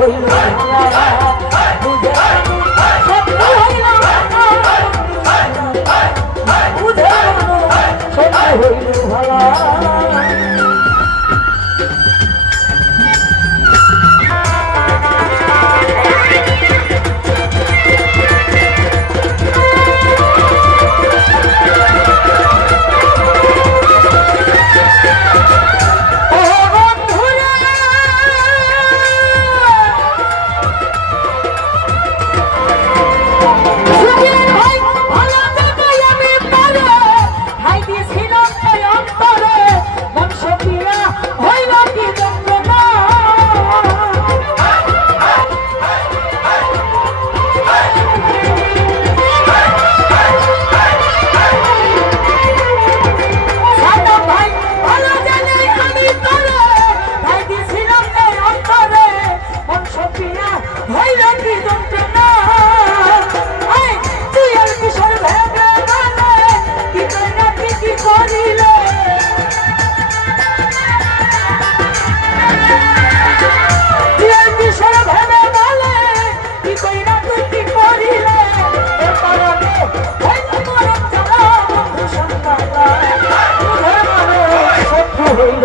我 হইল